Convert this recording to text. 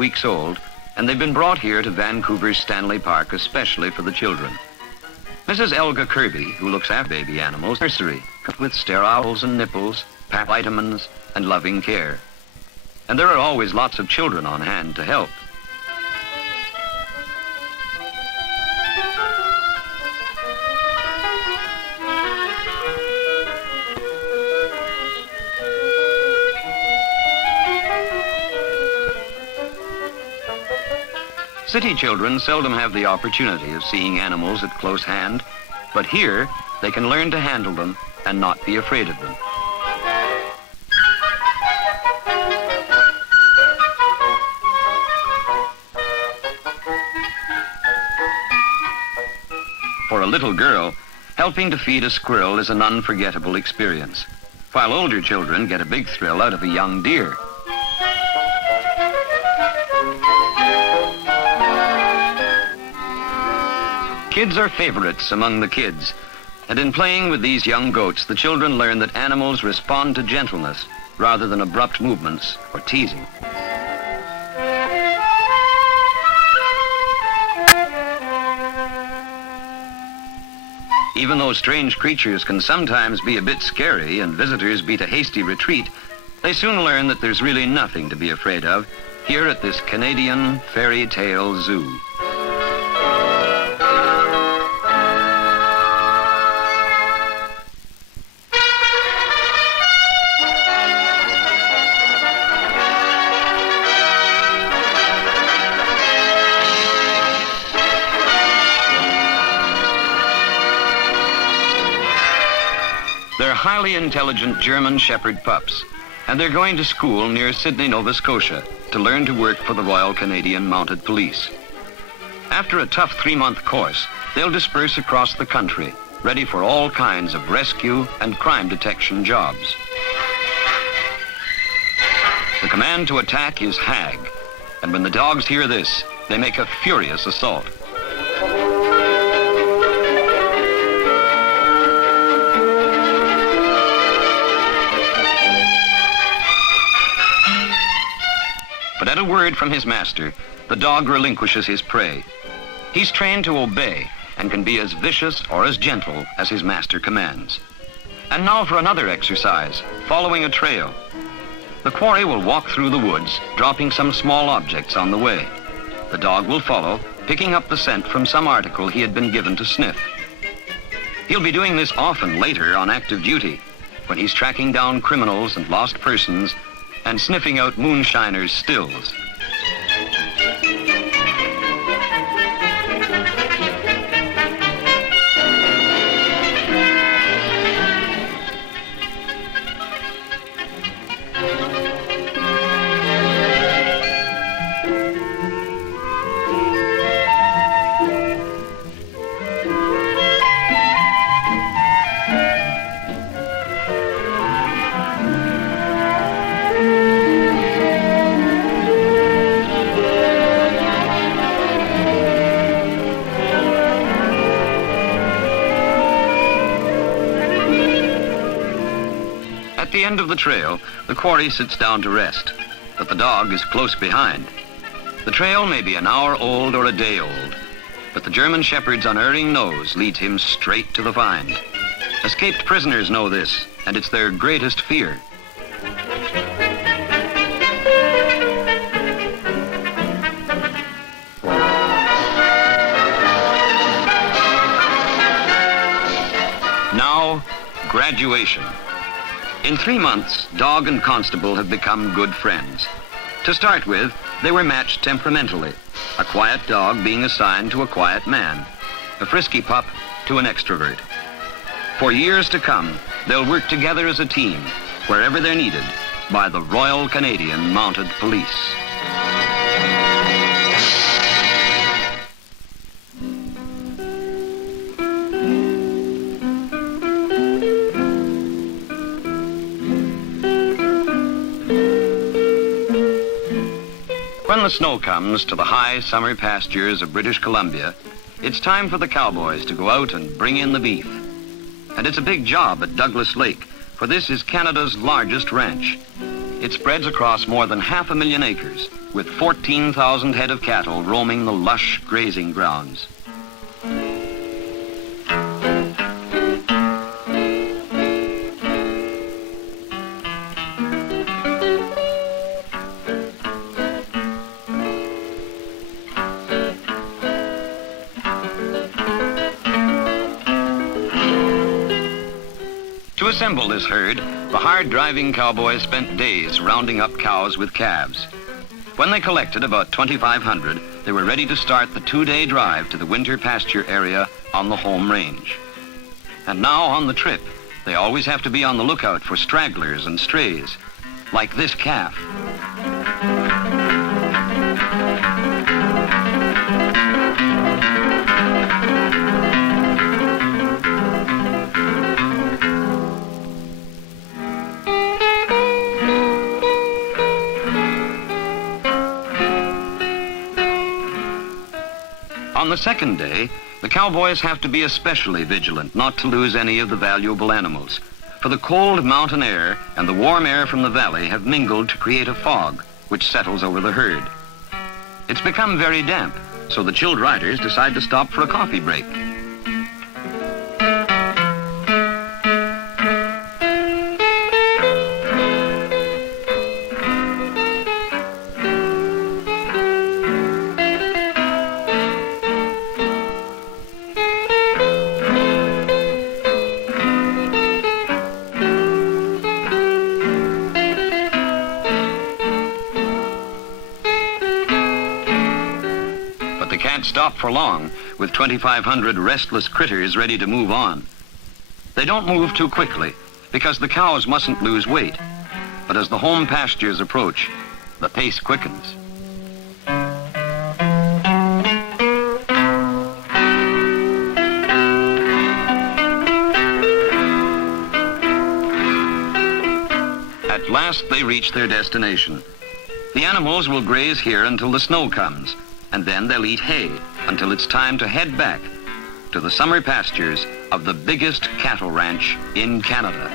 weeks old, and they've been brought here to Vancouver's Stanley Park especially for the children. Mrs. Elga Kirby, who looks after baby animals, nursery, with steriles and nipples, vitamins, and loving care. And there are always lots of children on hand to help. City children seldom have the opportunity of seeing animals at close hand, but here they can learn to handle them and not be afraid of them. For a little girl, helping to feed a squirrel is an unforgettable experience, while older children get a big thrill out of a young deer. Kids are favorites among the kids, and in playing with these young goats, the children learn that animals respond to gentleness rather than abrupt movements or teasing. Even though strange creatures can sometimes be a bit scary and visitors beat a hasty retreat, they soon learn that there's really nothing to be afraid of here at this Canadian fairy tale zoo. They're highly intelligent German Shepherd pups, and they're going to school near Sydney, Nova Scotia, to learn to work for the Royal Canadian Mounted Police. After a tough 3-month course, they'll disperse across the country, ready for all kinds of rescue and crime detection jobs. The command to attack is HAG, and when the dogs hear this, they make a furious assault. But at a word from his master, the dog relinquishes his prey. He's trained to obey and can be as vicious or as gentle as his master commands. And now for another exercise, following a trail. The quarry will walk through the woods, dropping some small objects on the way. The dog will follow, picking up the scent from some article he had been given to sniff. He'll be doing this often later on active duty, when he's tracking down criminals and lost persons and sniffing out moonshiners' stills. At the end of the trail, the quarry sits down to rest, but the dog is close behind. The trail may be an hour old or a day old, but the German Shepherd's unerring nose leads him straight to the find. Escaped prisoners know this, and it's their greatest fear. Now, graduation. In 3 months, dog and constable have become good friends. To start with, they were matched temperamentally, a quiet dog being assigned to a quiet man, a frisky pup to an extrovert. For years to come, they'll work together as a team, wherever they're needed, by the Royal Canadian Mounted Police. When the snow comes to the high summer pastures of British Columbia, it's time for the cowboys to go out and bring in the beef. And it's a big job at Douglas Lake, for this is Canada's largest ranch. It spreads across more than 500,000 acres with 14,000 head of cattle roaming the lush grazing grounds. To assemble this herd, the hard-driving cowboys spent days rounding up cows with calves. When they collected about 2,500, they were ready to start the 2-day drive to the winter pasture area on the home range. And now on the trip, they always have to be on the lookout for stragglers and strays, like this calf. On the second day, the cowboys have to be especially vigilant not to lose any of the valuable animals, for the cold mountain air and the warm air from the valley have mingled to create a fog which settles over the herd. It's become very damp, so the chilled riders decide to stop for a coffee break. They can't stop for long, with 2,500 restless critters ready to move on. They don't move too quickly, because the cows mustn't lose weight. But as the home pastures approach, the pace quickens. At last they reach their destination. The animals will graze here until the snow comes, and then they'll eat hay until it's time to head back to the summer pastures of the biggest cattle ranch in Canada.